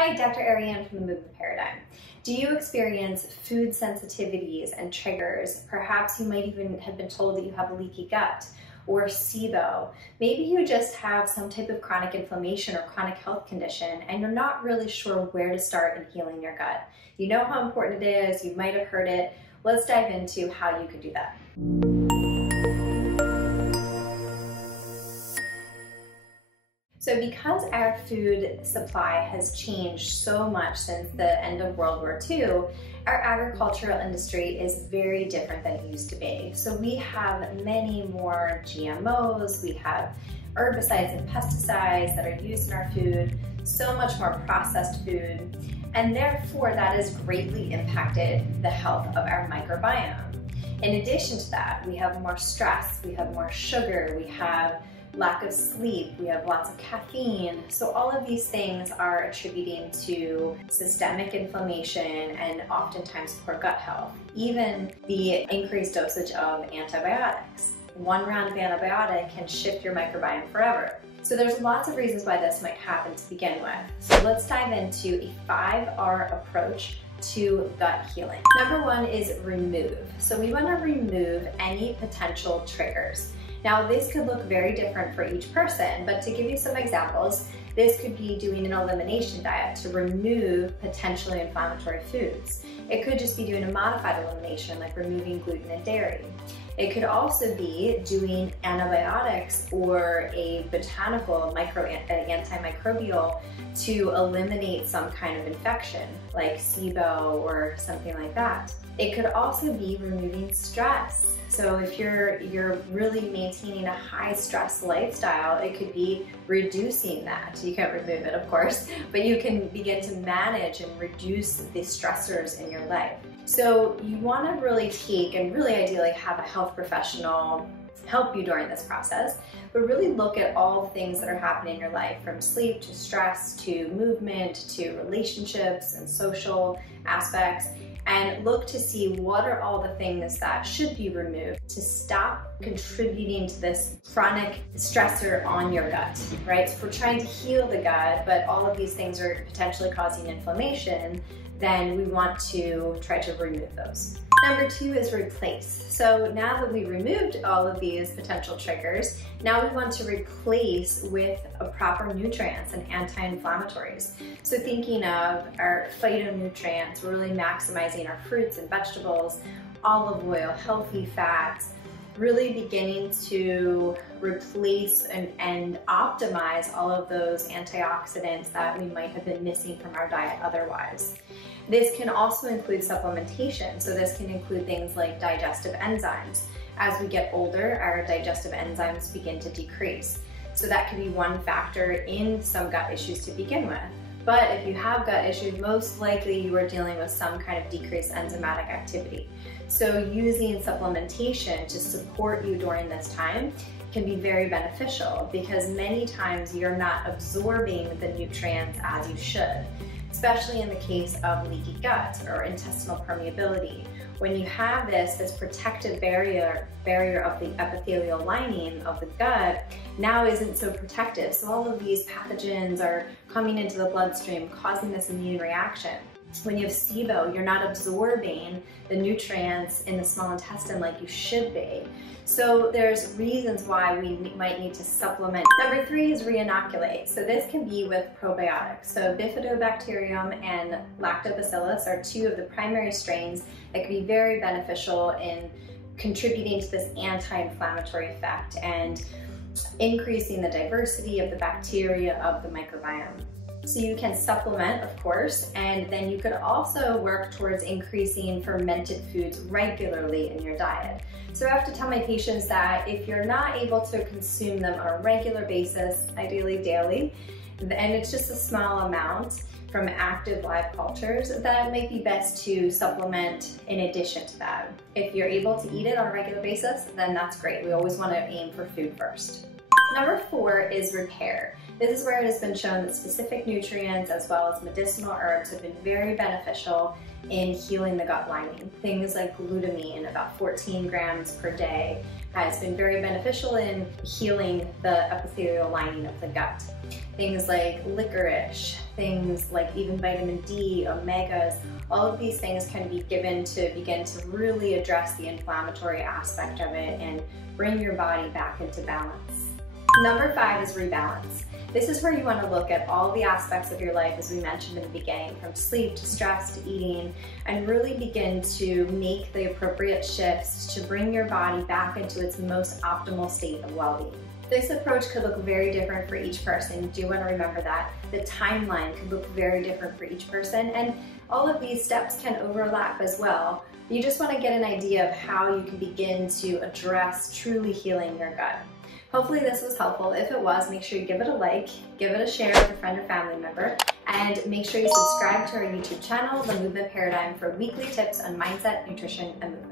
Hi, Dr. Ariane from the Movement Paradigm. Do you experience food sensitivities and triggers? Perhaps you might even have been told that you have a leaky gut or SIBO. Maybe you just have some type of chronic inflammation or chronic health condition and you're not really sure where to start in healing your gut. You know how important it is, you might have heard it. Let's dive into how you could do that. So because our food supply has changed so much since the end of World War II, our agricultural industry is very different than it used to be. So we have many more GMOs, we have herbicides and pesticides that are used in our food, so much more processed food, and therefore that has greatly impacted the health of our microbiome. In addition to that, we have more stress, we have more sugar, we have lack of sleep, we have lots of caffeine. So all of these things are attributing to systemic inflammation and oftentimes poor gut health. Even the increased dosage of antibiotics. One round of antibiotic can shift your microbiome forever. So there's lots of reasons why this might happen to begin with. So let's dive into a 5R approach to gut healing. Number one is remove. So we want to remove any potential triggers. Now this could look very different for each person, but to give you some examples, this could be doing an elimination diet to remove potentially inflammatory foods. It could just be doing a modified elimination like removing gluten and dairy. It could also be doing antibiotics or a botanical antimicrobial to eliminate some kind of infection like SIBO or something like that. It could also be removing stress. So if you're really maintaining a high stress lifestyle, it could be reducing that. You can't remove it, of course, but you can begin to manage and reduce the stressors in your life. So you want to really take and really ideally have a health professional help you during this process, but really look at all the things that are happening in your life, from sleep to stress to movement to relationships and social aspects, and look to see what are all the things that should be removed to stop contributing to this chronic stressor on your gut, right? So if we're trying to heal the gut, but all of these things are potentially causing inflammation, then we want to try to remove those. Number two is replace. So now that we removed all of these potential triggers, now we want to replace with proper nutrients and anti-inflammatories. So thinking of our phytonutrients, really maximizing our fruits and vegetables, olive oil, healthy fats, really beginning to replace and optimize all of those antioxidants that we might have been missing from our diet otherwise. This can also include supplementation. So this can include things like digestive enzymes. As we get older, our digestive enzymes begin to decrease. So that could be one factor in some gut issues to begin with. But if you have gut issues, most likely you are dealing with some kind of decreased enzymatic activity. So using supplementation to support you during this time can be very beneficial because many times you're not absorbing the nutrients as you should, especially in the case of leaky gut or intestinal permeability. When you have this protective barrier of the epithelial lining of the gut now isn't so protective. So all of these pathogens are coming into the bloodstream, causing this immune reaction. When you have SIBO, you're not absorbing the nutrients in the small intestine like you should be. So there's reasons why we might need to supplement. Number three is Reinoculate. So this can be with probiotics. So Bifidobacterium and Lactobacillus are two of the primary strains that can be very beneficial in contributing to this anti-inflammatory effect and increasing the diversity of the bacteria of the microbiome. So you can supplement, of course, and then you could also work towards increasing fermented foods regularly in your diet. So I have to tell my patients that if you're not able to consume them on a regular basis, ideally daily, and it's just a small amount from active live cultures, that it might be best to supplement in addition to that. If you're able to eat it on a regular basis, then that's great. We always want to aim for food first. Number four is repair. This is where it has been shown that specific nutrients as well as medicinal herbs have been very beneficial in healing the gut lining. Things like glutamine, about 14 grams per day, has been very beneficial in healing the epithelial lining of the gut. Things like licorice, things like even vitamin D, omegas, all of these things can be given to begin to really address the inflammatory aspect of it and bring your body back into balance. Number 5 is rebalance. This is where you want to look at all the aspects of your life, as we mentioned in the beginning, from sleep to stress to eating, and really begin to make the appropriate shifts to bring your body back into its most optimal state of well-being. This approach could look very different for each person. You do want to remember that. The timeline could look very different for each person, and all of these steps can overlap as well. You just want to get an idea of how you can begin to address truly healing your gut. Hopefully this was helpful. If it was, make sure you give it a like, give it a share with a friend or family member, and make sure you subscribe to our YouTube channel, The Movement Paradigm, for weekly tips on mindset, nutrition, and movement.